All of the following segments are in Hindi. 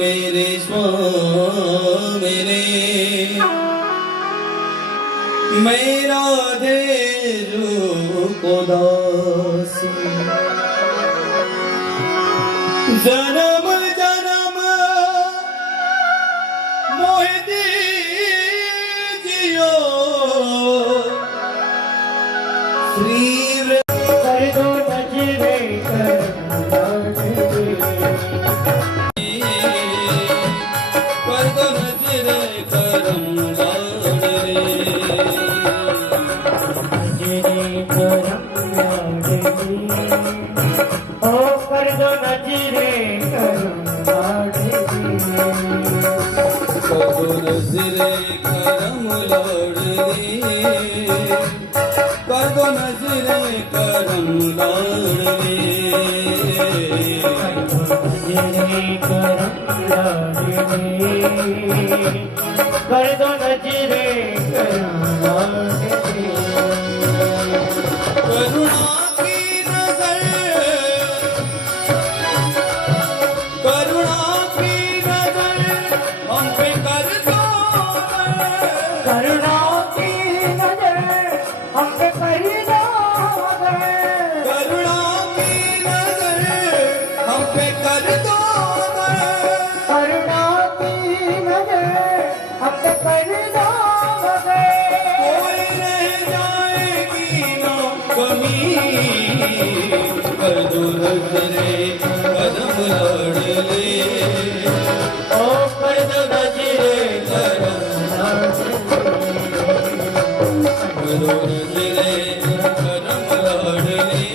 मेरे स्वामी ने मेरा धेरु को दास जन्म जन्म मोहि दीजियो श्री कर दो नजरे करम कर दो नजरे करम लाडली कर दो नजरे करम लाडली करुणा की नजर हम पे कर दो करुणा की नजर हम पे कर दो करुणा की नजर हम पे कर दो करुणा की नजर हम पे कर दो कोई रह जाएगी ना कमी कर दो नजरे कदम लाडले ओ कर दो नजरे करम नजरे करम लाडली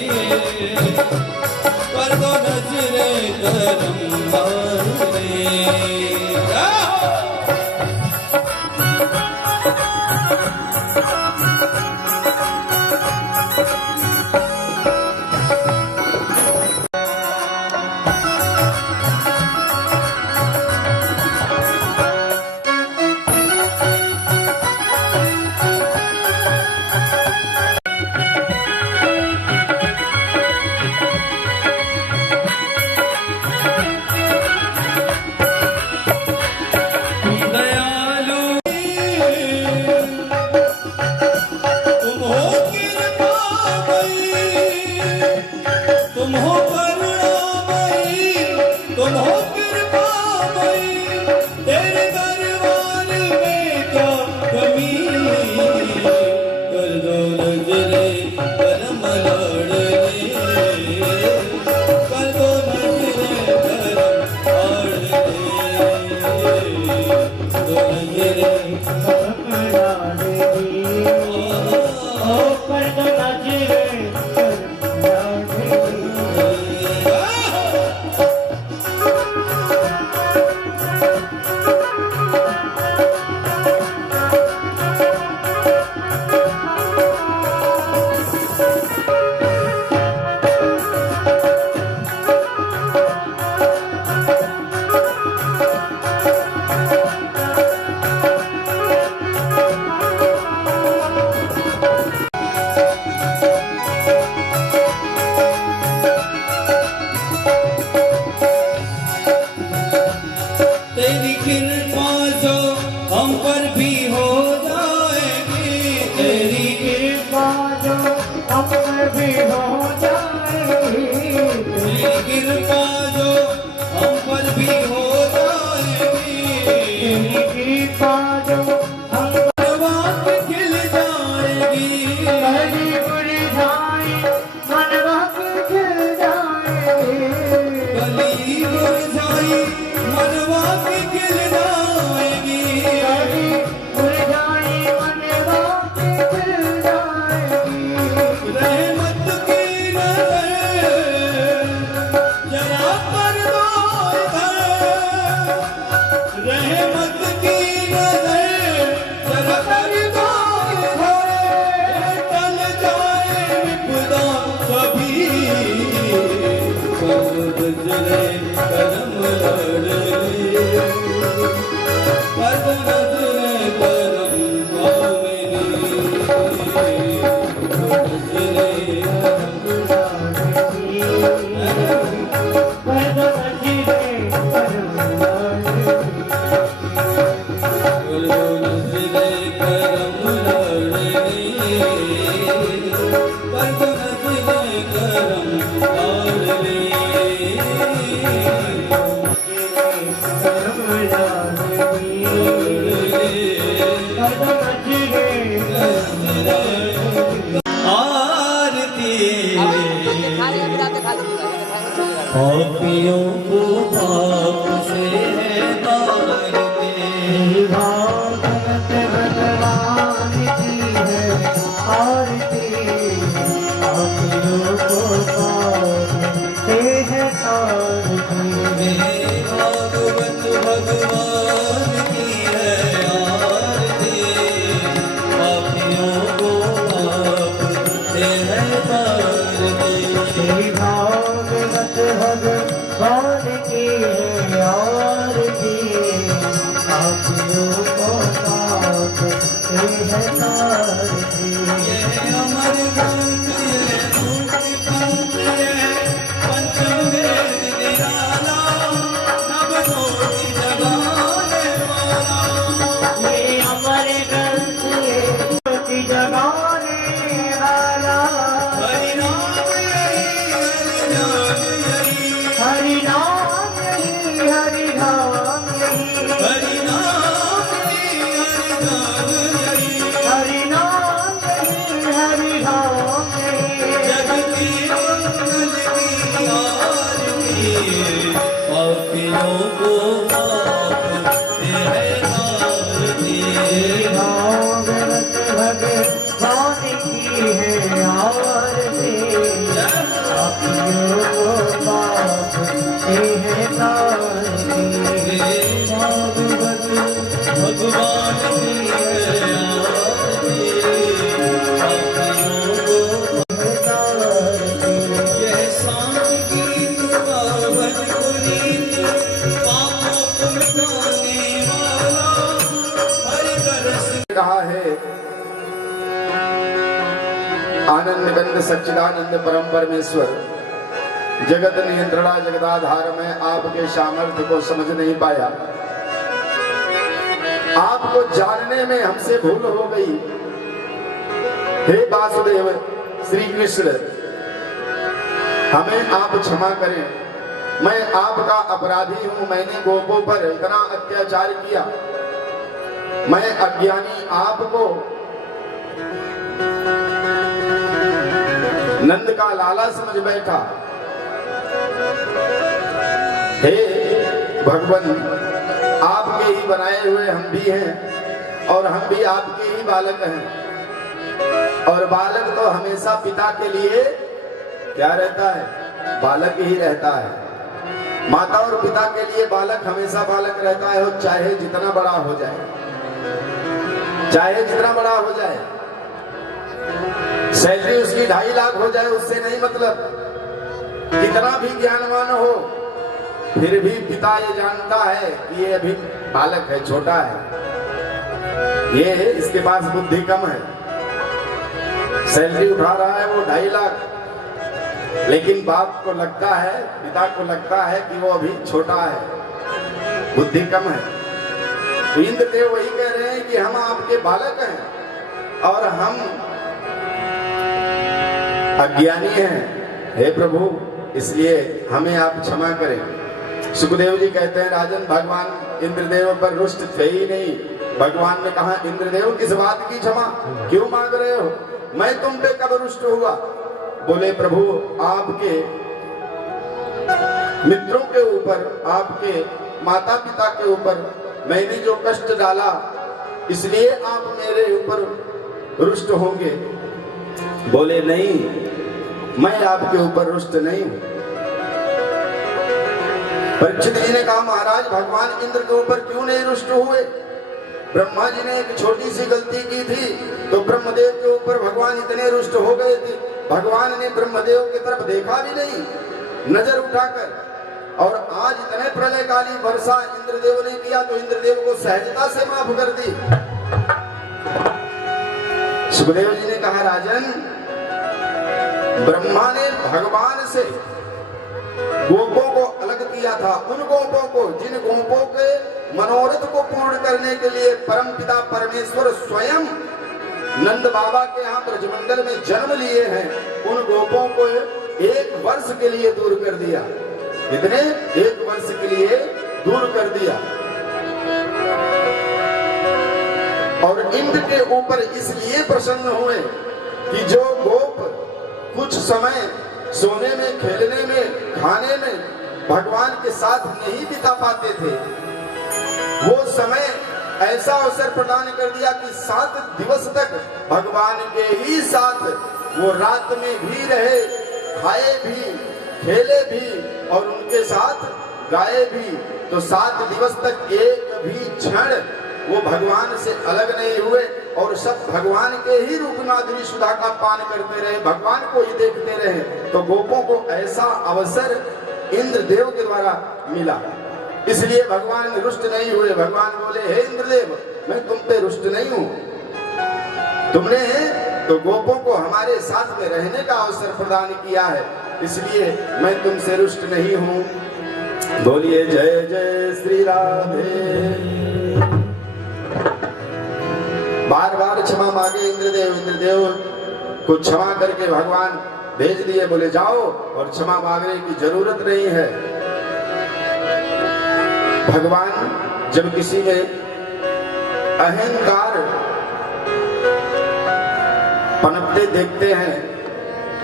कर दो नजरे करम लाडली तेरी कृपा जो हम पर भी हो जाएगी तेरी कृपा जो हम पर भी हो जाएगी तेरी कृपा जो हम पर भी हो जाएगी तेरी कृपा जो हम मनवा खिल जाएगी कली मुरझाई मनवा खिल जाएगी कली मुरझाई मनवा की खिल जाएगी मुरझाई मनवा की खिल जाएगी रहमत की आरती पापियों को पाप से है तारते भगवत भगवान की है आरती पापियों को पाप से है तारती भागवत भगवान की है आरती पापियों को पाप से है तारते भागवत भगवान की है आरती पापियों को पाप से है तारती अमर ग्रंथ ये सूक्ष्म ग्रंथ ये पंचम वेद निराला नवकोटि जगाने वाला ये अमर ग्रंथ ये ज्योति जगाने वाला हरि नाम यही हरि नाम यही हरि नाम यही हरि नाम यही हरि नाम यही हरि नाम यही हरि नाम यही जग की मंगल की आरती पापियों को पाप से है तारती भागवत भगवान की है आरती पापियों को पाप से है तारती भागवत भगवान की है आरती पापियों को यह सांत गीत पावन पुनीत पापों को मिटाने वाला हरि दर्श कहा है आनंद गंध सच्चिदानंद परम परमेश्वर जगत नियंत्रणा जगदाधार में आपके सामर्थ्य को समझ नहीं पाया, आपको जानने में हमसे भूल हो गई। हे वासुदेव श्री कृष्ण, हमें आप क्षमा करें। मैं आपका अपराधी हूं, मैंने गोपों पर इतना अत्याचार किया। मैं अज्ञानी आपको नंद का लाला समझ बैठा। हे भगवान, आपके ही बनाए हुए हम भी हैं और हम भी आपके ही बालक हैं। और बालक तो हमेशा पिता के लिए क्या रहता है? बालक ही रहता है। माता और पिता के लिए बालक हमेशा बालक रहता है, और चाहे जितना बड़ा हो जाए, चाहे जितना बड़ा हो जाए, सैलरी उसकी 2.5 लाख हो जाए, उससे नहीं मतलब। कितना भी ज्ञानवान हो, फिर भी पिता ये जानता है कि ये अभी बालक है, छोटा है, ये इसके पास बुद्धि कम है। सैलरी उठा रहा है वो 2.5 लाख, लेकिन बाप को लगता है, पिता को लगता है कि वो अभी छोटा है, बुद्धि कम है। तो इंद्रदेव वही कह रहे हैं कि हम आपके बालक हैं और हम अज्ञानी हैं। हे प्रभु, इसलिए हमें आप क्षमा करें। सुखदेव जी कहते हैं, राजन, भगवान इंद्रदेव पर रुष्ट थे ही नहीं। भगवान ने कहा, इंद्रदेव किस बात की क्षमा क्यों मांग रहे हो? मैं तुम पे कब रुष्ट हुआ? बोले, प्रभु, आपके मित्रों के ऊपर, आपके माता पिता के ऊपर मैंने जो कष्ट डाला, इसलिए आप मेरे ऊपर रुष्ट होंगे। बोले, नहीं, मैं आपके ऊपर रुष्ट नहीं हूं। परीक्षित जी ने कहा, महाराज, भगवान इंद्र के ऊपर क्यों नहीं रुष्ट हुए? ब्रह्मा जी ने एक छोटी सी गलती की थी तो ब्रह्मदेव के ऊपर भगवान इतने रुष्ट हो गए थे। भगवान ने ब्रह्मदेव की तरफ देखा भी नहीं नजर उठाकर, और आज इतने प्रलयकाली वर्षा इंद्रदेव ने किया तो इंद्रदेव को सहजता से माफ कर दी। सुखदेव जी ने कहा, राजन, ब्रह्मा ने भगवान से गोपों को अलग किया था, उन गोपों को जिन गोपों के मनोरथ को पूर्ण करने के लिए परमपिता परमेश्वर स्वयं नंद बाबा के यहाँ ब्रजमंडल में जन्म लिए हैं, उन गोपों को 1 वर्ष के लिए दूर कर दिया। इतने 1 वर्ष के लिए दूर कर दिया। और इंद्र के ऊपर इसलिए प्रसन्न हुए कि जो गोप कुछ समय सोने में, खेलने में, खाने में भगवान के साथ नहीं बिता पाते थे, वो समय ऐसा अवसर प्रदान कर दिया कि 7 दिवस तक भगवान के ही साथ वो रात में भी रहे, खाए भी, खेले भी और उनके साथ गाए भी। तो 7 दिवस तक एक भी क्षण वो भगवान से अलग नहीं हुए और सब भगवान के ही रूप माधुरी सुधा का पान करते रहे, भगवान को ही देखते रहे। तो गोपों को ऐसा अवसर इंद्रदेव के द्वारा मिला, इसलिए भगवान रुष्ट नहीं हुए। भगवान बोले, हे इंद्रदेव, मैं तुम पे रुष्ट नहीं हूं, तुमने तो गोपों को हमारे साथ में रहने का अवसर प्रदान किया है, इसलिए मैं तुमसे रुष्ट नहीं हूं। बोलिए जय जय श्री राधे। बार बार क्षमा मांगे इंद्रदेव, इंद्रदेव को क्षमा करके भगवान भेज दिए, बोले जाओ और क्षमा मांगने की जरूरत नहीं है। भगवान जब किसी में अहंकार पनपते देखते हैं,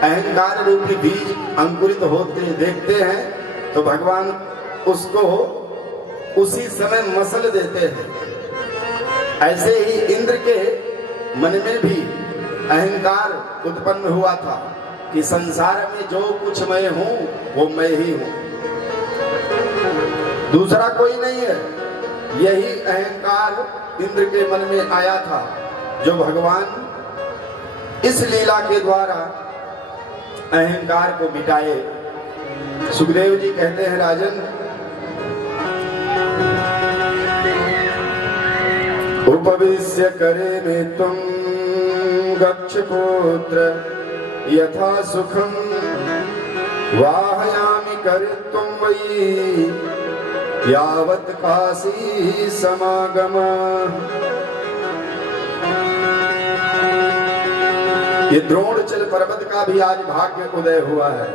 अहंकार रूपी बीज अंकुरित होते देखते हैं, तो भगवान उसको उसी समय मसल देते हैं। ऐसे ही इंद्र के मन में भी अहंकार उत्पन्न हुआ था कि संसार में जो कुछ मैं हूं वो मैं ही हूं, दूसरा कोई नहीं है। यही अहंकार इंद्र के मन में आया था, जो भगवान इस लीला के द्वारा अहंकार को मिटाए। सुखदेव जी कहते हैं, राजन, उपविश्य करे में तुम गच्छ पुत्र यथा सुखम वाहयामि कर तुम वही यावत काशी समागम। ये द्रोणचल पर्वत का भी आज भाग्य उदय हुआ है।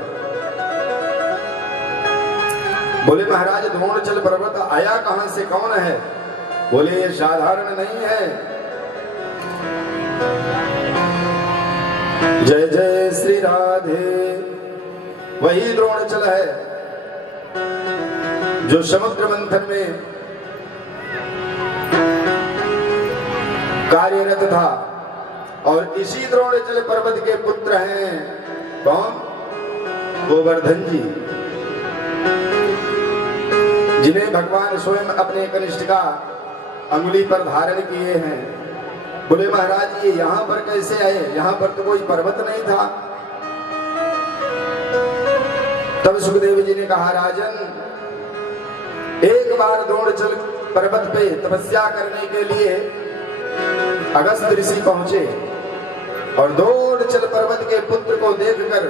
बोले महाराज, द्रोणचल पर्वत आया कहां से, कौन है? बोले ये साधारण नहीं है। जय जय श्री राधे। वही द्रोणचल है जो समुद्र मंथन में कार्यरत था, और इसी द्रोणचल पर्वत के पुत्र हैं कौन? गोवर्धन जी, जिन्हें भगवान स्वयं अपने कनिष्ठ का अंगुली पर धारण किए हैं। बोले महाराज, ये यहाँ पर कैसे आए? यहाँ पर तो कोई पर्वत नहीं था। तब सुखदेव जी ने कहा, राजन, एक बार द्रोणचल पर्वत पे तपस्या करने के लिए अगस्त ऋषि पहुंचे और द्रोणचल पर्वत के पुत्र को देखकर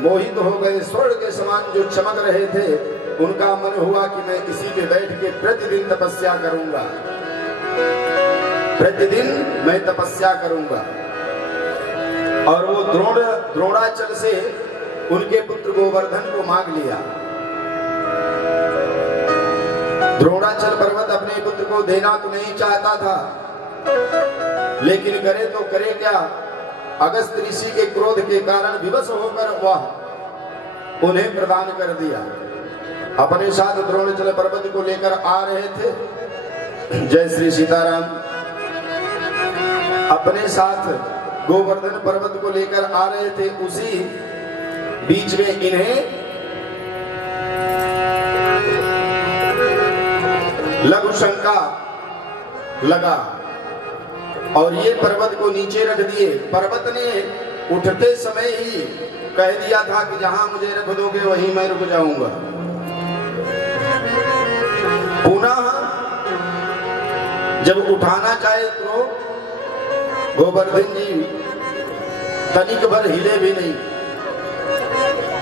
मोहित हो गए। स्वर्ण के समान जो चमक रहे थे, उनका मन हुआ कि मैं इसी पे बैठ के प्रतिदिन तपस्या करूंगा, प्रतिदिन मैं तपस्या करूंगा। और वो द्रोणाचल से उनके पुत्र गोवर्धन को मांग लिया। द्रोणाचल पर्वत अपने पुत्र को देना तो नहीं चाहता था, लेकिन करे तो करे क्या? अगस्त ऋषि के क्रोध के कारण विवश होकर वह उन्हें प्रदान कर दिया। अपने साथ द्रोणाचल पर्वत को लेकर आ रहे थे। जय श्री सीताराम। अपने साथ गोवर्धन पर्वत को लेकर आ रहे थे, उसी बीच में इन्हें लघु शंका लगा और ये पर्वत को नीचे रख दिए। पर्वत ने उठते समय ही कह दिया था कि जहां मुझे रख दोगे वहीं मैं रुक जाऊंगा। पुनः जब उठाना चाहे तो गोवर्धन जी तनिक भर हिले भी नहीं।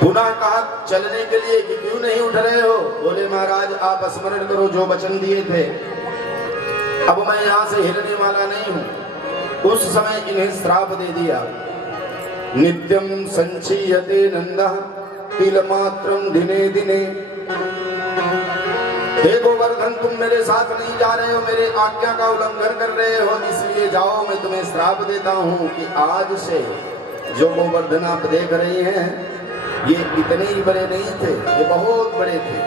पुनः कहा चलने के लिए कि क्यों नहीं उठ रहे हो? बोले महाराज, आप स्मरण करो जो वचन दिए थे, अब मैं यहाँ से हिलने वाला नहीं हूँ। उस समय इन्हें श्राप दे दिया। नित्यम संचीयते नंदः तिलमात्रम दिने दिने। हे गोवर्धन, तुम मेरे साथ नहीं जा रहे हो, मेरे आज्ञा का उल्लंघन कर रहे हो, इसलिए जाओ मैं तुम्हें श्राप देता हूँ कि आज से जो गोवर्धन आप देख रहे हैं ये इतने ही बड़े नहीं थे, ये बहुत बड़े थे।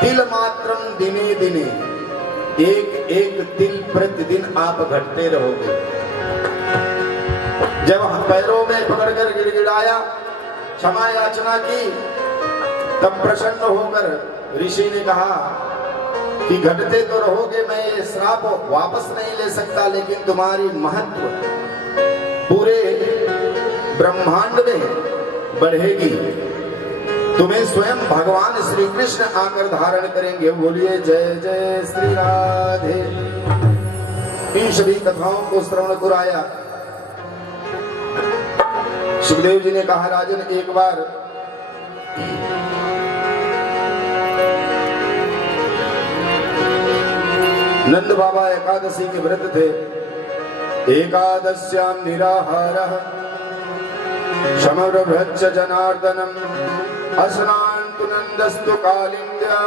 तिल मात्रम दिने दिने, एक एक तिल प्रतिदिन आप घटते रहोगे। जब हम पैरों में पकड़कर गिड़गिड़ाया, क्षमा याचना की, तब प्रसन्न होकर ऋषि ने कहा कि घटते तो रहोगे, मैं ये श्राप वापस नहीं ले सकता, लेकिन तुम्हारी महत्व पूरे ब्रह्मांड में बढ़ेगी, तुम्हें स्वयं भगवान श्री कृष्ण आकर धारण करेंगे। बोलिए जय जय श्री राधे। इन सभी कथाओं को श्रवण कराया। सुखदेव जी ने कहा, राजन एक बार नंद बाबा एकादशी के व्रत थे। एकादश्याम निराहारः समरभ्रच्च जनार्दनम् अस्नान्तु नन्दस्तु कालिन्द्या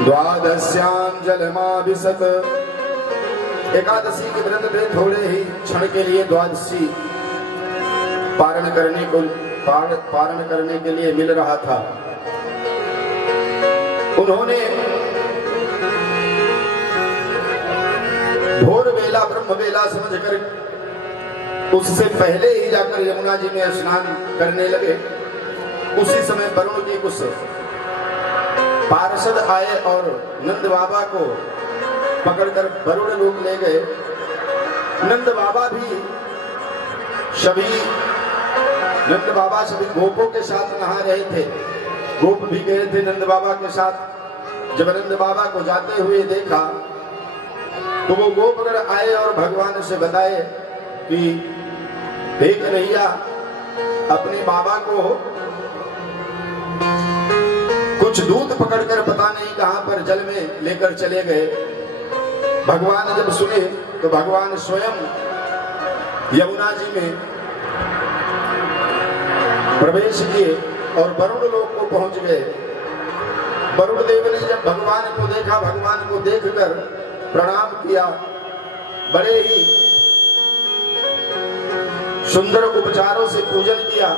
द्वादश्याम जलमाभिषक। एकादशी के व्रत थे, थोड़े ही क्षण के लिए द्वादशी पारण करने के लिए मिल रहा था। उन्होंने भोर वेला ब्रह्म वेला समझकर उससे पहले ही जाकर यमुना जी में स्नान करने लगे। उसी समय वरुण की कुछ पार्षद आए और नंद बाबा को पकड़कर वरुण लोक ले गए। नंद बाबा सभी गोपों के साथ नहा रहे थे। गोप भी गए थे नंद बाबा के साथ। जब नंद बाबा को जाते हुए देखा तो वो गोपगण आए और भगवान से बताए कि देख रहिया, अपने बाबा को कुछ दूत पकड़कर पता नहीं कहां पर जल में लेकर चले गए। भगवान जब सुने तो भगवान स्वयं यमुना जी में प्रवेश किए और वरुण लोक को पहुंच गए। वरुण देव ने जब भगवान को देखा, भगवान को देखकर प्रणाम किया, बड़े ही सुंदर उपचारों से पूजन किया।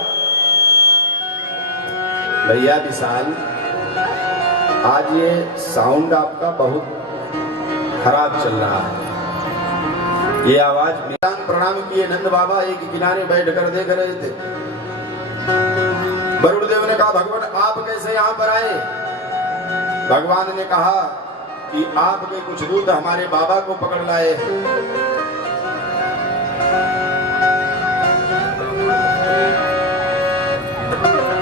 भैया विशाल, आज ये साउंड आपका बहुत खराब चल रहा है, ये आवाज। प्रणाम किए। नंद बाबा एक किनारे बैठकर देख रहे थे। वरुण देव ने कहा, भगवान आप कैसे यहाँ पर आए? भगवान ने कहा कि आपके कुछ दूत हमारे बाबा को पकड़ लाए।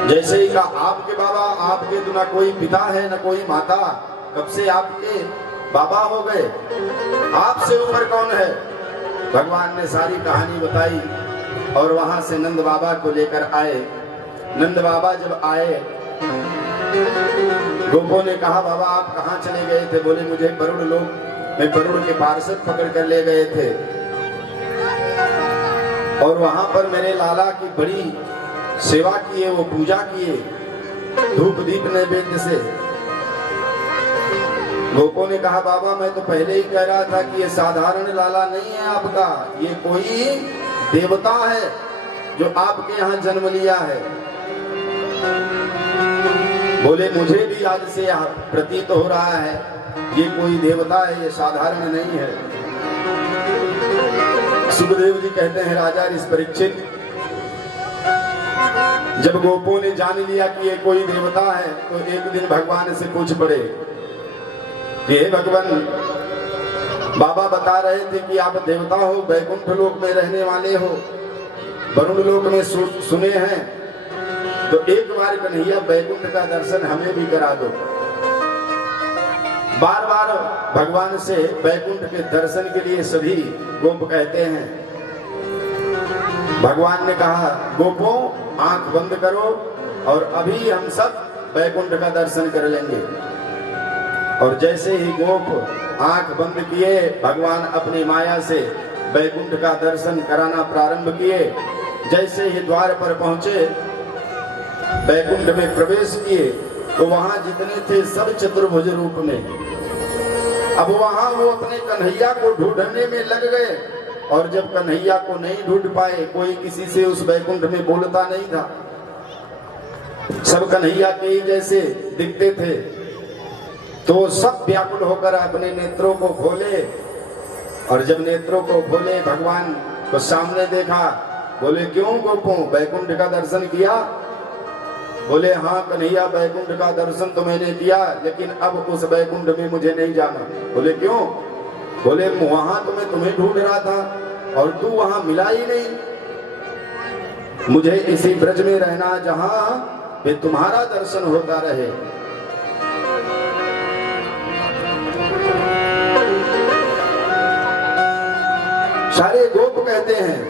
जैसे ही कहा, आपके बाबा, आपके तो ना कोई पिता है ना कोई माता, कब से आपके बाबा हो गए? आपसे ऊपर कौन है? भगवान ने सारी कहानी बताई और वहां से नंद बाबा को लेकर आए। नंद बाबा जब आए, गोपों ने कहा, बाबा आप कहाँ चले गए थे? बोले मुझे वरुण के पार्षद पकड़ कर ले गए थे और वहां पर मेरे लाला की बड़ी सेवा किए, वो पूजा किए धूप दीप नैवेद्य से। गोपों ने कहा, बाबा मैं तो पहले ही कह रहा था कि ये साधारण लाला नहीं है आपका, ये कोई देवता है जो आपके यहाँ जन्म लिया है। बोले मुझे भी आज से प्रतीत हो रहा है ये कोई देवता है, ये साधारण नहीं है। सुखदेव जी कहते हैं, राजा इस परीक्षित, जब गोपों ने जान लिया कि ये कोई देवता है तो एक दिन भगवान से पूछ पड़े कि हे भगवान, बाबा बता रहे थे कि आप देवता हो, वैकुंठ लोक में रहने वाले हो, वरुण लोक में सुने हैं, तो एक बार कन्हैया वैकुंठ का दर्शन हमें भी करा दो। बार बार भगवान से वैकुंठ के दर्शन के लिए सभी गोप कहते हैं। भगवान ने कहा, गोपों आंख बंद करो और अभी हम सब वैकुंठ का दर्शन कर लेंगे। और जैसे ही गोप आंख बंद किए, भगवान अपनी माया से वैकुंठ का दर्शन कराना प्रारंभ किए। जैसे ही द्वार पर पहुंचे, वैकुंठ में प्रवेश किए, तो वहां जितने थे सब चतुर्भुज रूप में। अब वहां वो अपने कन्हैया को ढूंढने में लग गए, और जब कन्हैया को नहीं ढूंढ पाए, कोई किसी से उस बैकुंठ में बोलता नहीं था, सब कन्हैया के ही जैसे दिखते थे, तो सब व्याकुल होकर अपने नेत्रों को खोले। और जब नेत्रों को खोले, भगवान को सामने देखा, बोले क्यों गोपों, बैकुंठ का दर्शन किया? बोले हाँ कन्हैया, बैकुंठ का दर्शन तो मैंने किया, लेकिन अब उस बैकुंठ में मुझे नहीं जाना। बोले क्यों? बोले वहां तो मैं तुम्हें ढूंढ रहा था और तू वहां मिला ही नहीं, मुझे इसी ब्रज में रहना जहां पे तुम्हारा दर्शन होता रहे। सारे गोप कहते हैं,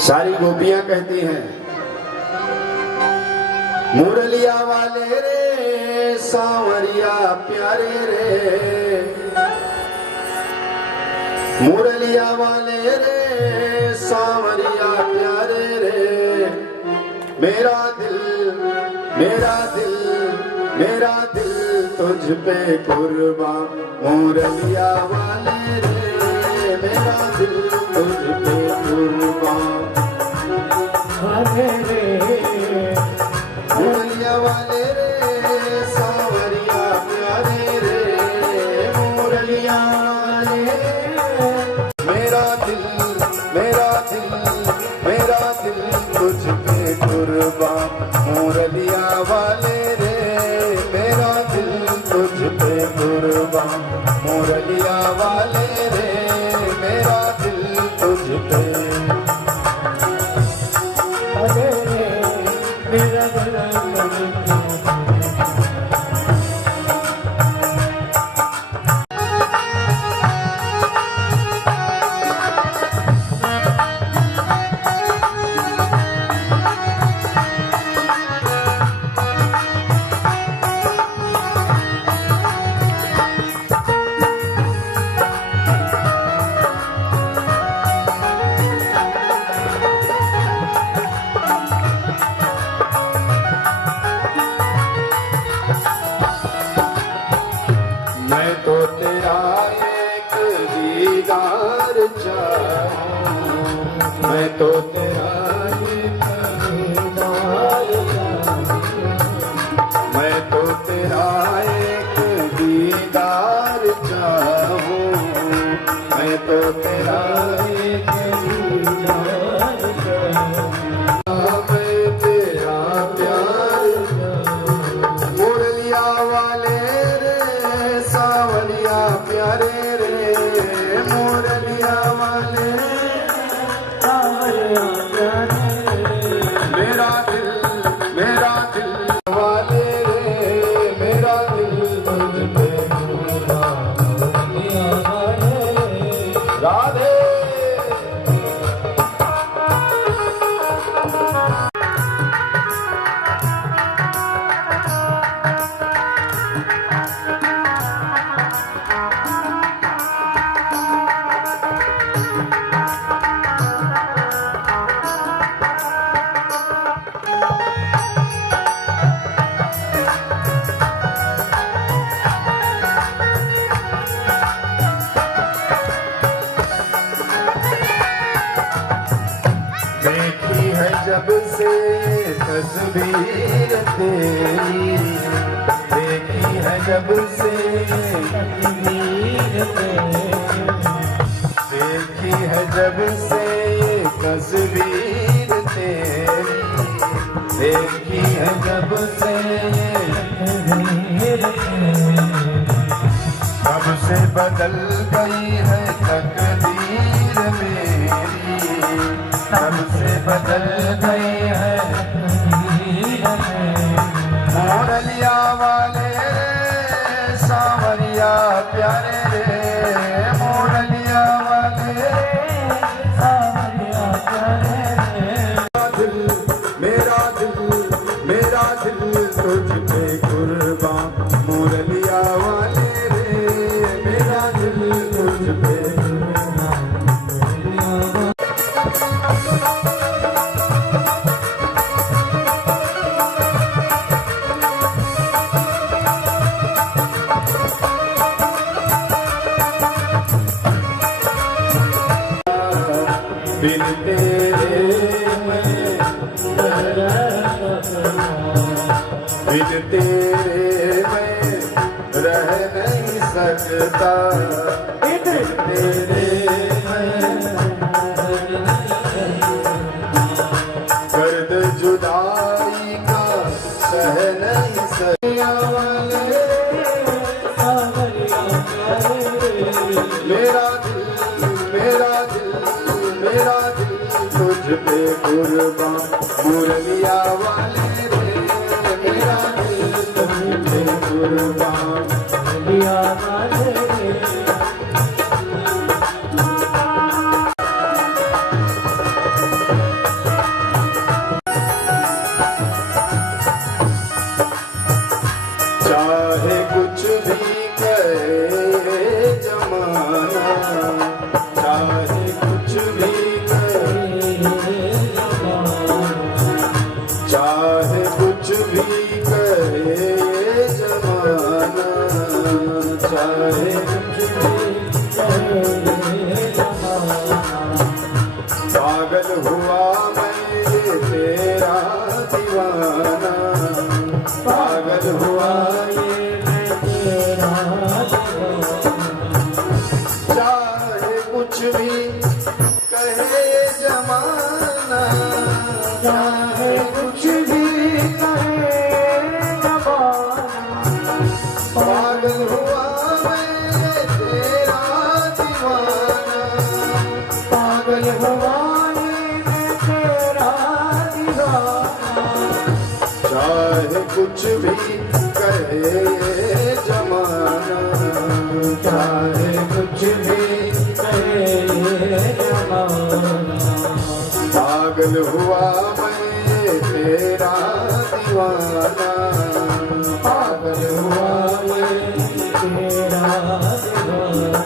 सारी गोपियां कहती हैं, मुरलिया वाले रे सांवरिया प्यारे रे, मुरलिया वाले रे सांवरिया प्यारे रे, मेरा दिल मेरा दिल मेरा दिल तुझ पे कुर्बान, मुरलिया वाले रे मेरा दिल तुझ पे कुर्बान। मुरलिया वाले रे सांवरिया प्यारे रे, मुरलिया वाले मेरा दिल मेरा दिल मेरा दिल तुझ पे कुर्बान, मुरलिया वाले रे मेरा दिल तुझ पे कुर्बान, मुरलिया वाले रे मेरा दिल तुझ पे। मैं तो तेरा एक दीदार चाहूं, मैं तो तेरा एक दीदार चाहूं, मैं तो तेरा एक दीदार चाहूं, मैं तो तेरा एक दीदार चाहूं, मैं तेरा प्यार मुरलिया वाले सांवरिया प्यारे रे, मुरलिया वाले सांवरिया प्यारे रे, मेरा दिल वाले रे मेरा दिल तुझ पे कुर्बान, मुरलिया वाले राधे। देखी है जब से तस्वीर तेरी, देखी है जब से तस्वीर तेरी, देखी है जब से तस्वीर तेरी, देखी है जब से तस्वीर तेरी, तब से बदल गई है तकदीर मेरी, तब से बदल गई है। मुरलिया वाले रे सांवरिया प्यारे रे, मुरलिया वाले सांवरिया प्यारे रे, मेरा दिल तुझ पे कुर्बान, मुरलिया वाले रे मेरा दिल तुझ पे कुर्बान। बिन तेरे मैं बिन तेरे मैं रह नहीं सकता, बिन तेरे दर्द जुदाई का सह नहीं सकता वाले, मेरा दिल मेरा दिल मेरा दिल तुझ पे कुर्बान मुरलिया वाले रे, मेरा दिल तुझ पे कुर्बान मुरलिया वाले रे। चाहे कुछ भी करे जमाना, चाहे कुछ भी करे चाहे कुछ भी करे जमाना, चाहे कुछ भी करे जमाना, पागल हुआ मैं ये तेरा दीवाना, पागल हुआ ये मैं तेरा दीवाना, चाहे कुछ भी कहे जमाना, चाहे कुछ भी कहे जमाना, पागल हुआ मैं तेरा दीवाना, पागल हुआ ये मैं तेरा दीवाना, चाहे कुछ भी कहे जमाना, चाहे कुछ भी कहे जमाना, पागल हुआ मैं तेरा दीवाना, पागल हुआ मैं तेरा दीवाना।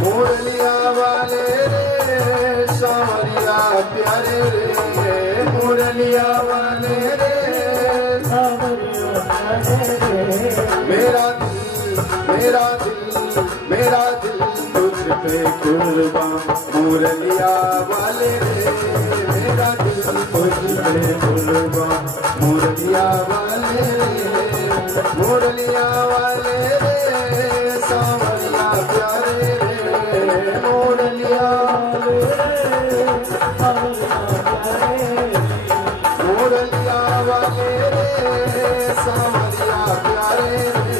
मुरलिया वाले रे सावरिया प्यारे रे, मुरलिया वाले रे सावरिया प्यारे रे, मेरा दिल मेरा दिल मेरा दिल तुझ पे कुर्बान मुरलिया वाले रे, मेरा दिल तुझ पे कुर्बान मुरलिया वाले रे, मुरलिया वाले रे सावरिया प्यारे रे, मुरलिया वाले रे सावरिया प्यारे रे, मुरलिया वाले रे सावरिया प्यारे रे,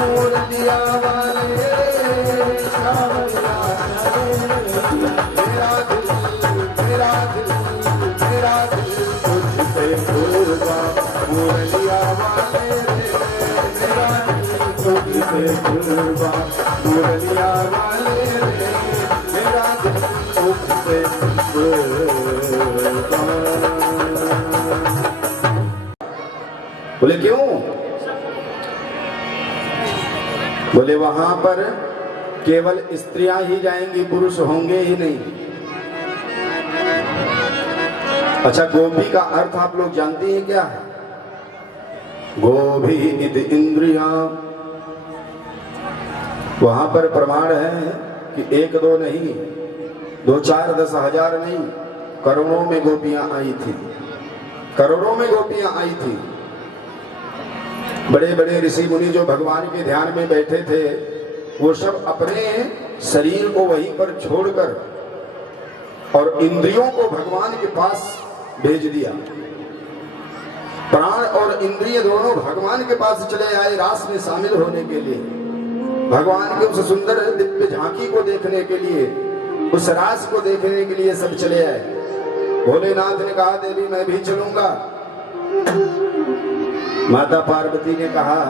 मुरलिया वाले रे सावरिया प्यारे रे, मेरा दिल मेरा दिल मेरा दिल तुझ पे कुर्बान मुरलिया वाले रे, मेरा दिल तुझ पे कुर्बान मुरलिया वाले रे, मेरा दिल तुझ पे कुर्बान। बोले क्यों? बोले वहां पर केवल स्त्रियां ही जाएंगी, पुरुष होंगे ही नहीं। अच्छा, गोपी का अर्थ आप लोग जानते हैं क्या है? गोभी इद इंद्रिया, वहां पर प्रमाण है कि एक दो नहीं, 2 4 10 हजार नहीं, करोड़ों में गोपियां आई थी, करोड़ों में गोपियां आई थी। बड़े बड़े ऋषि मुनि जो भगवान के ध्यान में बैठे थे, वो सब अपने शरीर को वहीं पर छोड़कर और इंद्रियों को भगवान के पास भेज दिया। प्राण और इंद्रिय दोनों भगवान के पास चले आए रास में शामिल होने के लिए, भगवान के उस सुंदर दिव्य झांकी को देखने के लिए, उस रास को देखने के लिए सब चले आए। भोलेनाथ ने कहा, देवी मैं भी चलूंगा। माता पार्वती ने कहा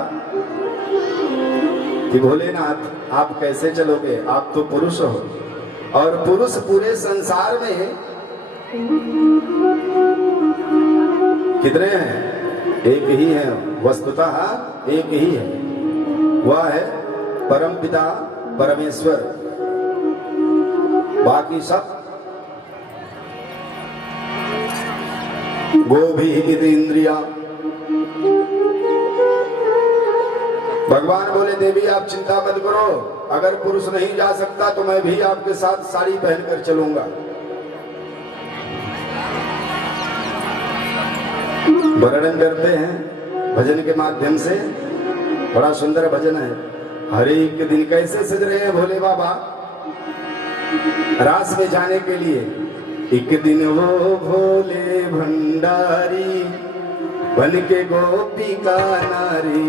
कि भोलेनाथ आप कैसे चलोगे, आप तो पुरुष हो, और पुरुष पूरे संसार में कितने हैं? एक ही है, वस्तुतः एक ही है, वह है परम पिता परमेश्वर। बाकी सब गोभी इंद्रिया। भगवान बोले, देवी आप चिंता मत करो, अगर पुरुष नहीं जा सकता तो मैं भी आपके साथ साड़ी पहनकर चलूंगा। वर्णन करते हैं भजन के माध्यम से। बड़ा सुंदर भजन है। हर एक दिन कैसे सज रहे हैं भोले बाबा रास में जाने के लिए। एक दिन वो भोले भंडारी बन के गोपी का नारी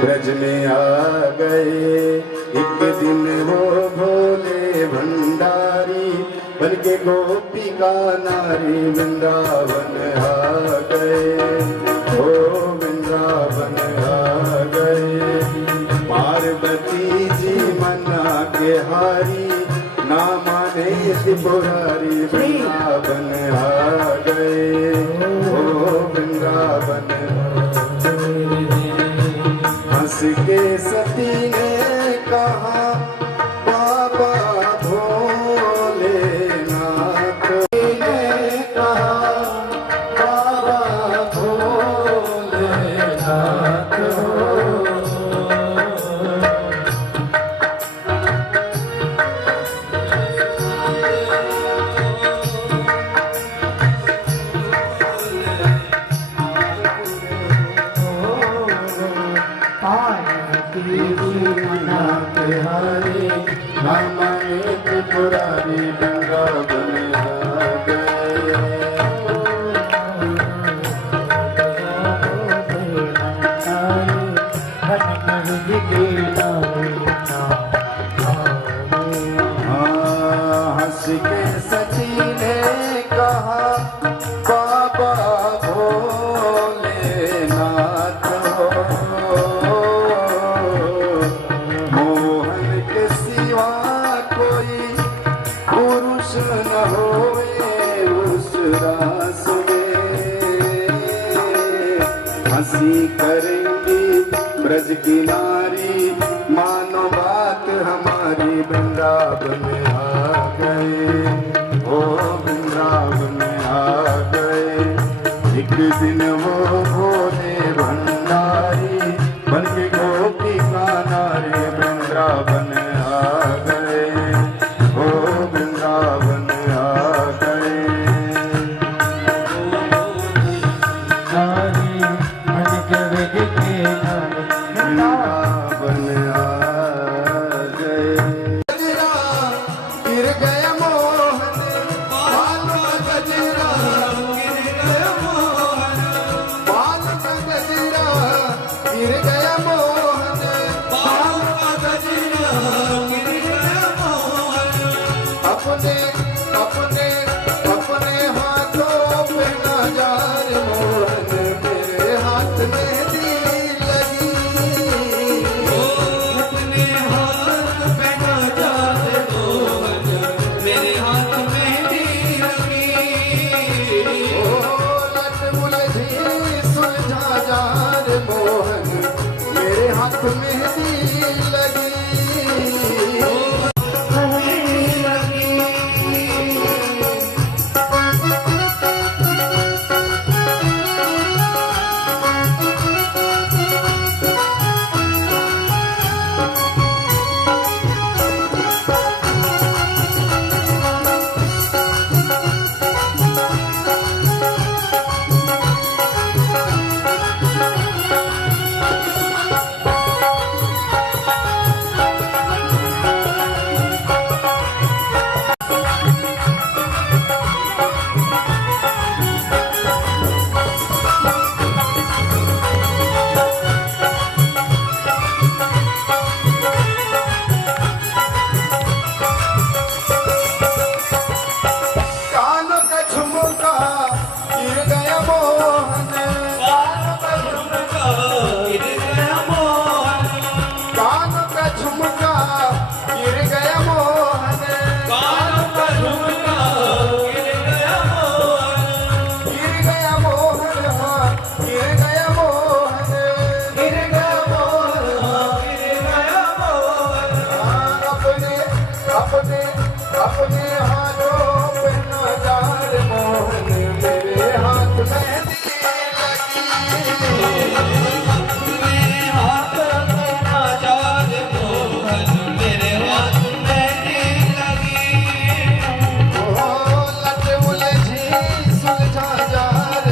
ब्रज में आ गए। एक दिन वो भोले भंडारी बन के गोपी का नारी वृंदावन आ गए। ओ वृंदावन आ गए। पार्वती जी मना के हारी ना माने त्रिपुरारी वृंदावन आ गए। ओ वृंदावन हंस के सती ने कहा बाबा भोलेनाथ ने कहा बाबा भोलेनाथ त्रिपुरारी वृंदावन आ गए। हंस के सची ने कहा बाबा भोलेनाथ मोहन के सिवा कोई पुरुष न होए उस रास में। हंसी करेंगी ब्रज की नारी मानो बात हमारी वृंदावन आ गए। ओ वृंदावन आ गए। एक दिन वो भोले भंडारी बन के गोपी का नारी वृंदावन आ गए। ओ वृंदावन आ गए। वृंदावन आ गए। गिर गया मोहन बाल का गजरा गिर गया मोहन बाल का गजरा गिर गया मोहन बाल का गजरा गिर गया मोहन। अपने अपने अपने हाथों पे नजार मोहन मेरे हाथ में दी लगी। अपने हाथ पे नजार मोहन मेरे हाथ में दी लगी। लट उलझी सुलझा जार मोहन मेरे हाथ में दी लगी। अपने हाथों पे नजार मोहन मेरे हाथ में दी लगी। मेरे हाथ में नजार मोहन मेरे हाथ में दी लगी। लट उलझी सुलझा जार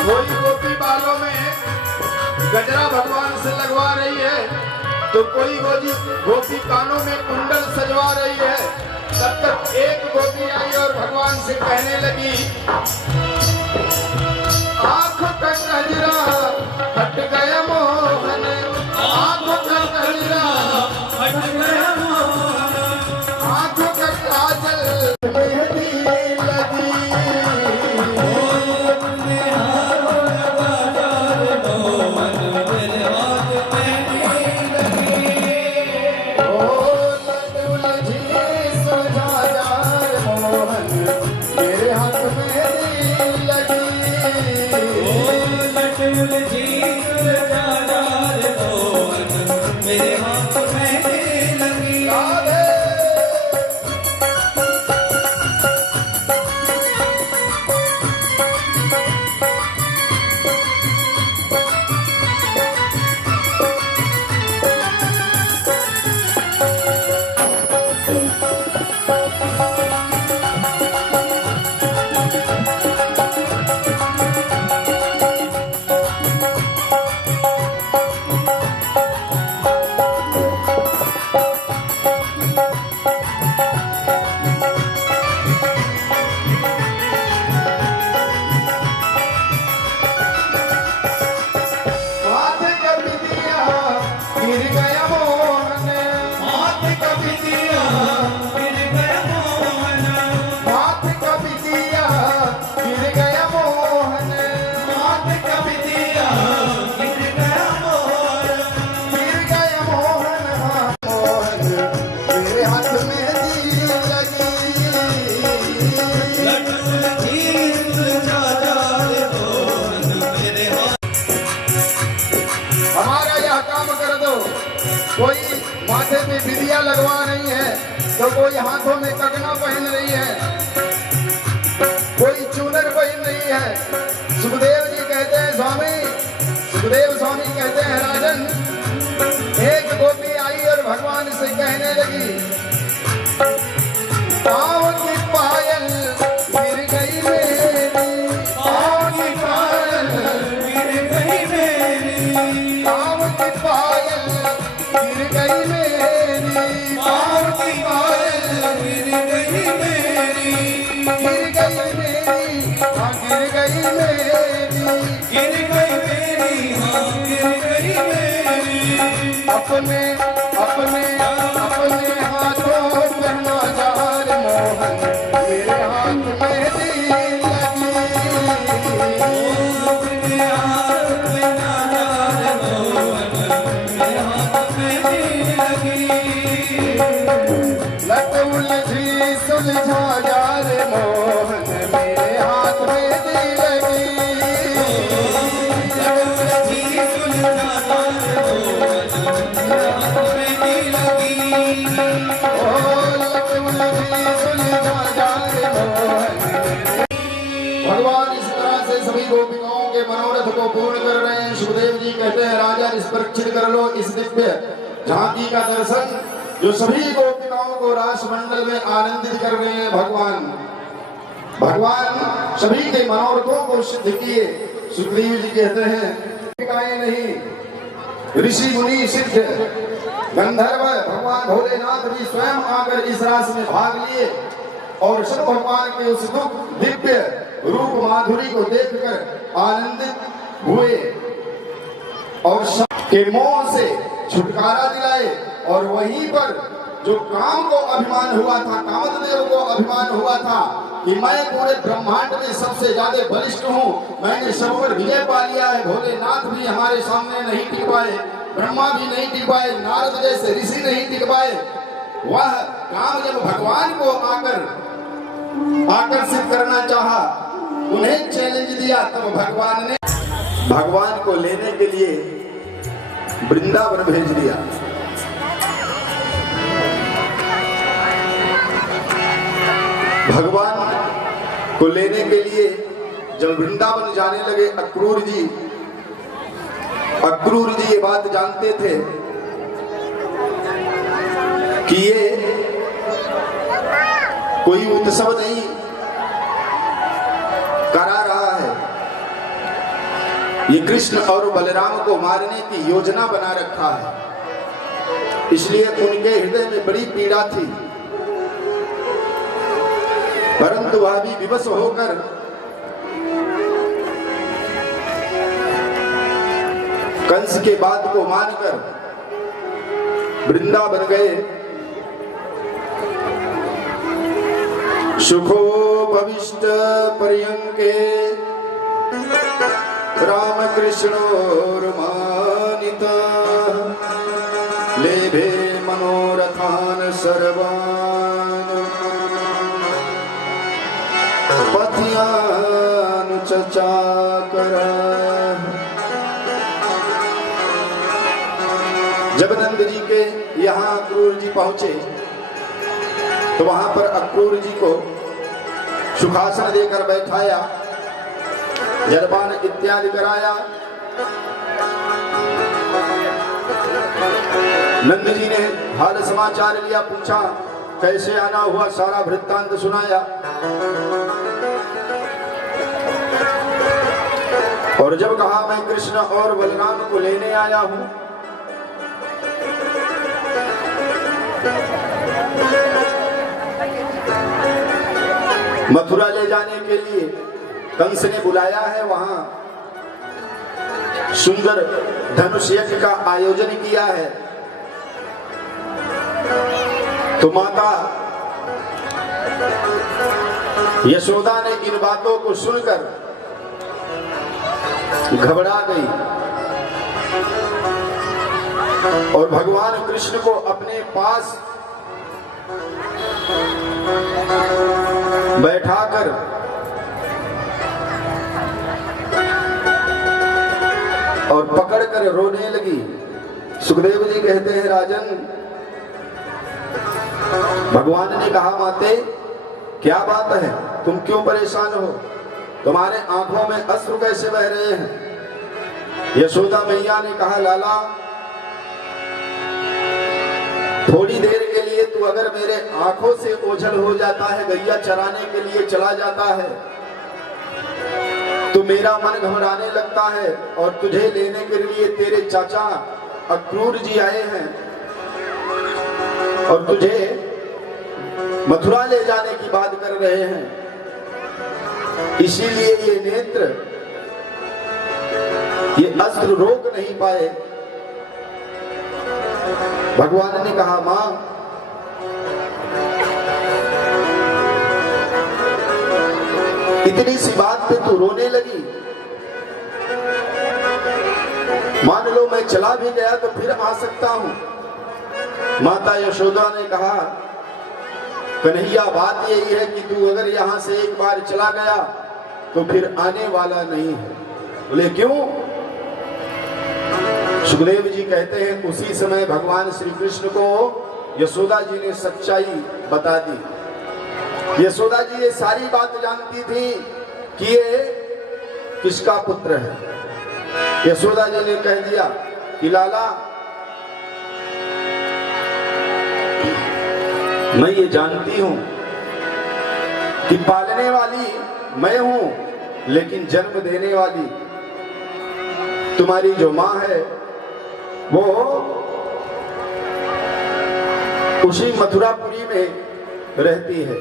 कोई गोपी बालों में गजरा भगवान से लगवा रही है, तो कोई गोपी कानों में कुंडल सजवा रही है। तब तक एक गोपी आई और भगवान से कहने लगी, आंखों का गजरा हट गया मोहन, आंखों का गजरा हट गया मोहन, आंखों का काजल मेहंदी लगी। मेरे हाथ में लगी। कोई माथे में बिंदिया लगवा रही है, तो कोई हाथों में कंगना पहन रही है, कोई चूनर पहन रही है। सुखदेव जी कहते हैं स्वामी, सुखदेव स्वामी कहते हैं राजन, एक गोपी आई और भगवान से कहने लगी, पाँव की पायल गिर गई मेरी, पाँव की पायल गिर गई मेरी, पाँव की पायल गिर गई मेरी, पाँव की पायल गिर गई मेरी, गिर गई मेरी, हाँ गिर गई मेरी, गिर गई मेरी, हाँ गिर गई मेरी। अपने अपने अपने हाथों पहना जार मोहन, मेरे हाथ में दिल अपने हाथ में नाजार मोहन, मेरे हाथ में लगी। लट उलझी सुलझा जार मोहन, मेरे हाथ में दिल लगी। भगवान इस तरह से सभी गोपिकाओं के मनोरथ को पूर्ण कर रहे हैं। सुखदेव जी कहते हैं राजा इस पर परीक्षित कर लो इस दिव्य झांकी का दर्शन, जो सभी गोपिकाओं को रास मंडल में आनंदित कर रहे हैं। भगवान सभी के मनोरथों को सिद्ध किए। सुखदेव जी कहते हैं गोपिकाएं नहीं, ऋषि मुनि सिद्ध गंधर्व भगवान भोलेनाथ भी स्वयं आकर इस रास में भाग लिए और सब भगवान के उस दिव्य रूप माधुरी को देखकर आनंदित हुए और के मोह से छुटकारा दिलाए। और वहीं पर जो काम को अभिमान हुआ था, कामदेव को अभिमान हुआ था कि मैं पूरे ब्रह्मांड में सबसे ज्यादा बलिष्ठ हूँ, मैंने सब पर विजय पा लिया है, भोलेनाथ भी हमारे सामने नहीं टिक पाए, ब्रह्मा भी नहीं टिक पाए, नारद जैसे ऋषि नहीं टिक पाए। वह काम जब भगवान को आकर आकर्षित करना चाहा, उन्हें चैलेंज दिया, तब भगवान को लेने के लिए वृंदावन भेज दिया। भगवान को लेने के लिए जब वृंदावन जाने लगे अक्रूर जी ये बात जानते थे कि ये कोई उत्सव नहीं करा रहा है, ये कृष्ण और बलराम को मारने की योजना बना रखा है, इसलिए उनके हृदय में बड़ी पीड़ा थी। परंतु वह भी विवश होकर कंस के बात को मानकर वृंदावन गए। सुखोपविष्ट पर्यंके रामकृष्णोर्मानिता लेभे मनोरथान सर्वान् पथ्यान् चचाकर। जब नंद जी के यहाँ अक्रूर जी पहुंचे तो वहां पर अक्रूर जी को सुखासन देकर बैठाया, जलपान इत्यादि कराया। नंद जी ने हाल समाचार लिया, पूछा कैसे आना हुआ, सारा वृत्तांत सुनाया। और जब कहा मैं कृष्ण और बलराम को लेने आया हूं, मथुरा ले जाने के लिए कंस ने बुलाया है, वहां सुंदर धनुष यज्ञ का आयोजन किया है। तो माता यशोदा ने इन बातों को सुनकर घबरा गई और भगवान कृष्ण को अपने पास बैठाकर और पकड़कर रोने लगी। सुखदेव जी कहते हैं राजन, भगवान ने कहा माते क्या बात है, तुम क्यों परेशान हो, तुम्हारे आंखों में अश्रु कैसे बह रहे हैं। यशोदा मैया ने कहा लाला, थोड़ी देर के लिए तू अगर मेरे आंखों से ओझल हो जाता है, गैया चराने के लिए चला जाता है, तो मेरा मन घबराने लगता है और तुझे लेने के लिए तेरे चाचा अक्रूर जी आए हैं और तुझे मथुरा ले जाने की बात कर रहे हैं, इसीलिए ये नेत्र ये अश्रु रोक नहीं पाए। भगवान ने कहा मां, इतनी सी बात पे तू रोने लगी, मान लो मैं चला भी गया तो फिर आ सकता हूं। माता यशोदा ने कहा कन्हैया, बात यही है कि तू अगर यहां से एक बार चला गया तो फिर आने वाला नहीं है। बोले क्यों? सुखदेव जी कहते हैं उसी समय भगवान श्री कृष्ण को यशोदा जी ने सच्चाई बता दी। यशोदा जी ये सारी बात जानती थी कि ये किसका पुत्र है। यशोदा जी ने कह दिया कि लाला, मैं ये जानती हूं कि पालने वाली मैं हूं, लेकिन जन्म देने वाली तुम्हारी जो मां है वो उसी मथुरापुरी में रहती है।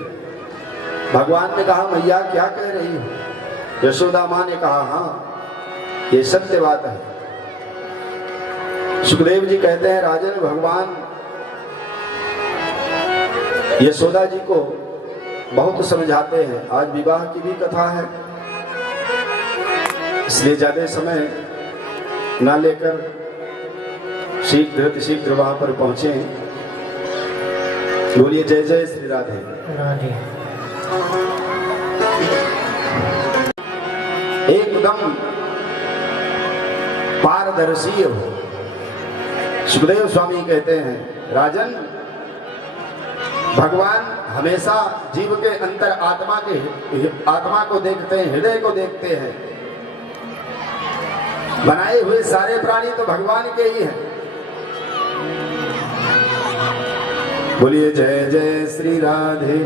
भगवान ने कहा मैया क्या कह रही हो? यशोदा मां ने कहा हाँ ये सत्य बात है। सुखदेव जी कहते हैं राजन, भगवान यशोदा जी को बहुत समझाते हैं। आज विवाह की भी कथा है, इसलिए ज्यादा समय ना लेकर शीघ्र वहां पर पहुंचे। बोलिए जय जय श्री राधे राधे। एकदम पारदर्शी हो। सुखदेव स्वामी कहते हैं राजन, भगवान हमेशा जीव के अंतर आत्मा को देखते हैं, हृदय को देखते हैं। बनाए हुए सारे प्राणी तो भगवान के ही हैं। बोलिए जय जय श्री राधे।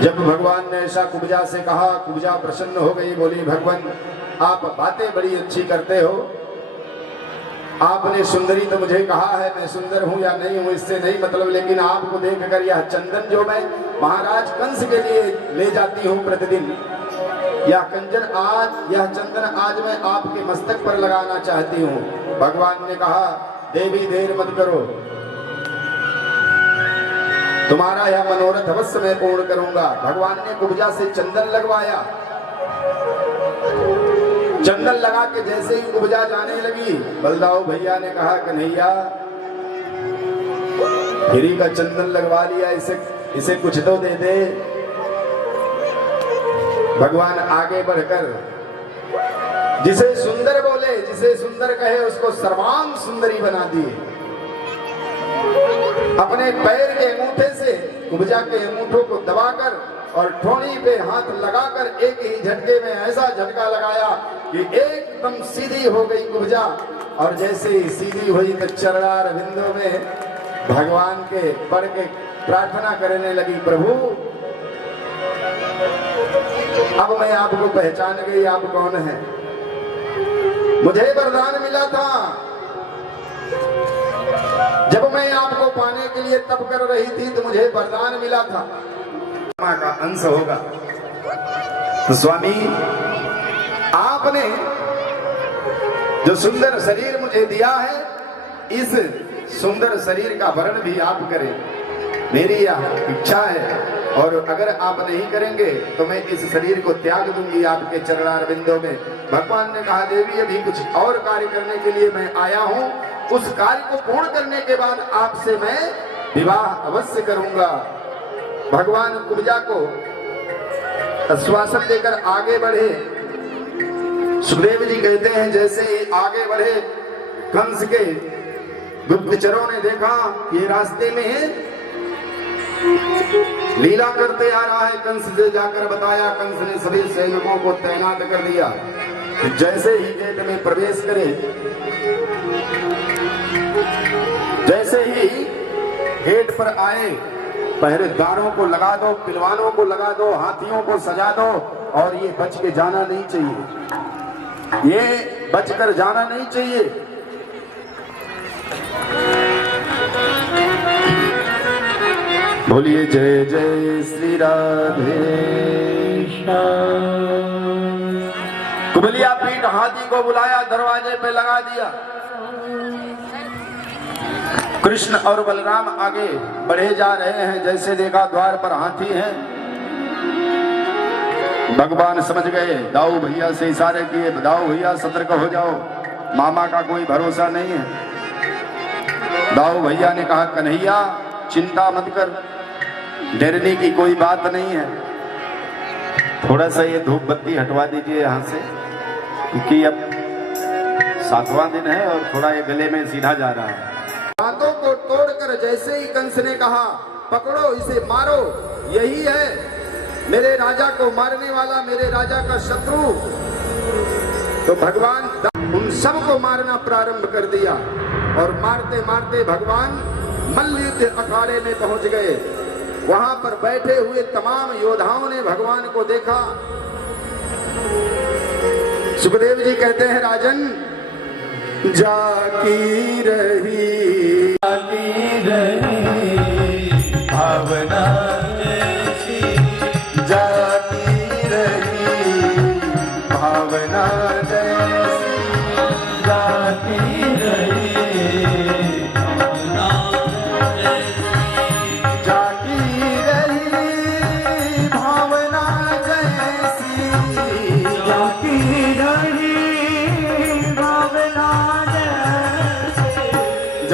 जब भगवान ने ऐसा कुब्जा से कहा, कुब्जा प्रसन्न हो गई, बोली भगवान आप बातें बड़ी अच्छी करते हो। आपने सुंदरी तो मुझे कहा है, मैं सुंदर हूं या नहीं हूं इससे नहीं मतलब, लेकिन आपको देखकर यह चंदन जो मैं महाराज कंस के लिए ले जाती हूं प्रतिदिन, यह चंदन आज मैं आपके मस्तक पर लगाना चाहती हूं। भगवान ने कहा देवी देर मत करो, तुम्हारा यह मनोरथ अवश्य मैं पूर्ण करूंगा। भगवान ने कुब्जा से चंदन लगवाया। चंदन लगा के जैसे ही कुब्जा जाने लगी, बलदाऊ भैया ने कहा कन्हैया गिरी का चंदन लगवा लिया, इसे कुछ तो दे दे। भगवान आगे बढ़कर जिसे सुंदर बोले, जिसे सुंदर कहे उसको सर्वांग सुंदरी बना दिए। अपने पैर के अंगूठे से कुब्जा के अंगूठों को दबाकर और ठोड़ी पे हाथ लगाकर एक ही झटके में ऐसा झटका लगाया कि एकदम सीधी हो गई कुब्जा। और जैसे ही सीधी हुई तो चरणार बिंदु में भगवान के पढ़ के प्रार्थना करने लगी, प्रभु अब मैं आपको पहचान गई, आप कौन हैं। मुझे वरदान मिला था, जब मैं आपको पाने के लिए तप कर रही थी तो मुझे वरदान मिला था मां का अंश होगा। तो स्वामी आपने जो सुंदर शरीर मुझे दिया है, इस सुंदर शरीर का वर्ण भी आप करें, मेरी यह इच्छा है। और अगर आप नहीं करेंगे तो मैं इस शरीर को त्याग दूंगी आपके चरणार बिंदों में। भगवान ने कहा देवी अभी कुछ और कार्य करने के लिए मैं आया हूं, उस कार्य को पूर्ण करने के बाद आपसे मैं विवाह अवश्य करूंगा। भगवान कुब्जा को आश्वासन देकर आगे बढ़े। सुखदेव जी कहते हैं जैसे ही आगे बढ़े, कंस के गुप्तचरों ने देखा ये रास्ते में लीला करते आ रहा है। कंस से जाकर बताया, कंस ने सभी सैनिकों को तैनात कर दिया। जैसे ही गेट में प्रवेश करे, जैसे ही गेट पर आए, पहरेदारों को लगा दो, पिलवानों को लगा दो, हाथियों को सजा दो, और ये बच के जाना नहीं चाहिए, ये बचकर जाना नहीं चाहिए। बोलिए जय जय श्री राधे श्याम। कुबलिया पीठ हाथी को बुलाया, दरवाजे पे लगा दिया। कृष्ण और बलराम आगे बढ़े जा रहे हैं, जैसे देखा द्वार पर हाथी है। भगवान समझ गए, दाऊ भैया से इशारे किए, दाऊ भैया सतर्क हो जाओ, मामा का कोई भरोसा नहीं है। दाऊ भैया ने कहा कन्हैया चिंता मत कर, डरने की कोई बात नहीं है। थोड़ा सा ये धूप बत्ती हटवा दीजिए यहाँ से, क्योंकि अब 7वां दिन है और थोड़ा ये गले में सीधा जा रहा है। बातों को तोड़कर जैसे ही कंस ने कहा पकड़ो इसे, मारो, यही है मेरे राजा को मारने वाला, मेरे राजा का शत्रु, तो भगवान उन सबको मारना प्रारंभ कर दिया। और मारते मारते भगवान मल्लयुद्ध अखाड़े में पहुंच गए। वहां पर बैठे हुए तमाम योद्धाओं ने भगवान को देखा। सुखदेव जी कहते हैं राजन जाकी रही भावना जैसी, जाती रही भावना जैसी, जाती रही भावना जैसी, जाती रही भावना जैसी, जाती रही भावना जैसी,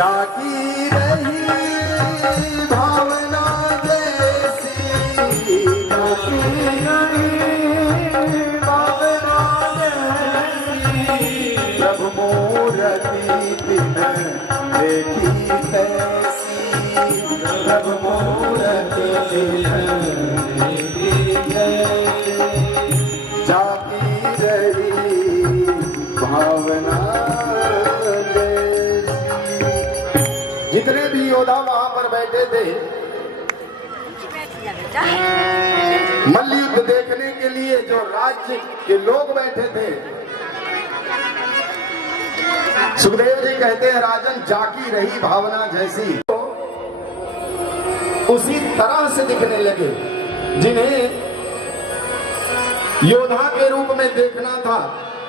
जाती रही भावना जैसी, जाती रही भावना जैसी, प्रभु मूर्ति बिन देखी तैसी, प्रभु मूर्ति बिन देखी तैसी, जाती रही भावना जैसी। जितने भी योद्धा वहां पर बैठे थे मल्लयुद्ध देखने के लिए, जो राज्य के लोग बैठे थे, सुखदेव जी कहते हैं राजन जाकी रही भावना जैसी, उसी तरह से दिखने लगे जिन्हें योद्धा के रूप में देखना था,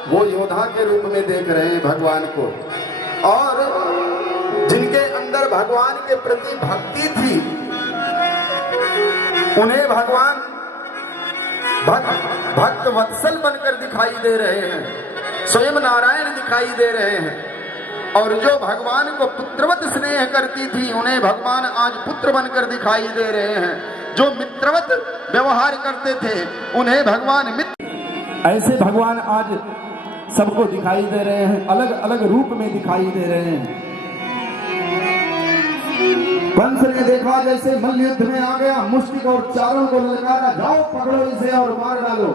वो योद्धा के रूप में देख रहे हैं भगवान को। और जिनके अंदर भगवान के प्रति भक्ति थी, उन्हें भगवान भक्त वत्सल बनकर दिखाई दे रहे हैं, स्वयं नारायण दिखाई दे रहे हैं। और जो भगवान को पुत्रवत स्नेह करती थी, उन्हें भगवान आज पुत्र बनकर दिखाई दे रहे हैं। जो मित्रवत व्यवहार करते थे, उन्हें भगवान मित्र, ऐसे भगवान आज सबको दिखाई दे रहे हैं, अलग अलग रूप में दिखाई दे रहे हैं। कंस ने देखा जैसे मल्ल युद्ध में आ गया, मुष्टिक और चारों को ललकारा, जाओ पकड़ो इसे और मार डालो।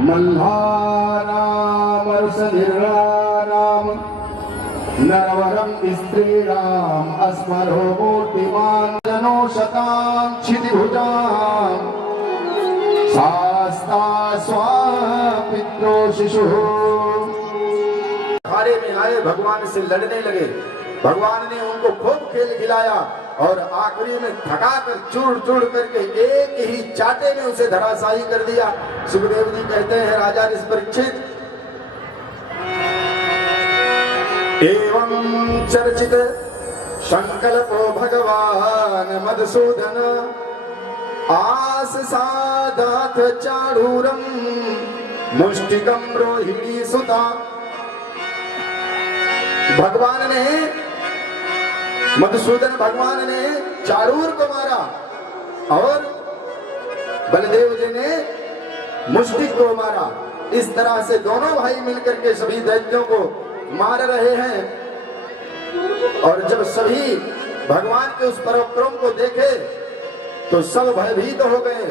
मल्हाराम राम नरवरम स्त्रीणाम अस्मरो मूर्तिमान जनो शतां क्षितिभुजां शास्ता स्वापित्रो शिशु। अखाड़े में आए भगवान से लड़ने लगे, भगवान ने उनको खूब खेल खिलाया और आखिरी में थकाकर चूर चूर करके एक ही चाटे में उसे धराशायी कर दिया। सुखदेव जी कहते हैं राजा परीक्षित, एवं चर्चित संकल्पो भगवान मधुसूदन आस सादाथ चारूरम मुष्टिकम रोहिणी सुता। भगवान ने, मधुसूदन भगवान ने चारूर को मारा और बलदेव जी ने मुष्टिक को मारा। इस तरह से दोनों भाई मिलकर के सभी दैत्यों को मार रहे हैं। और जब सभी भगवान के उस पराक्रम को देखे तो सब भयभीत हो गए।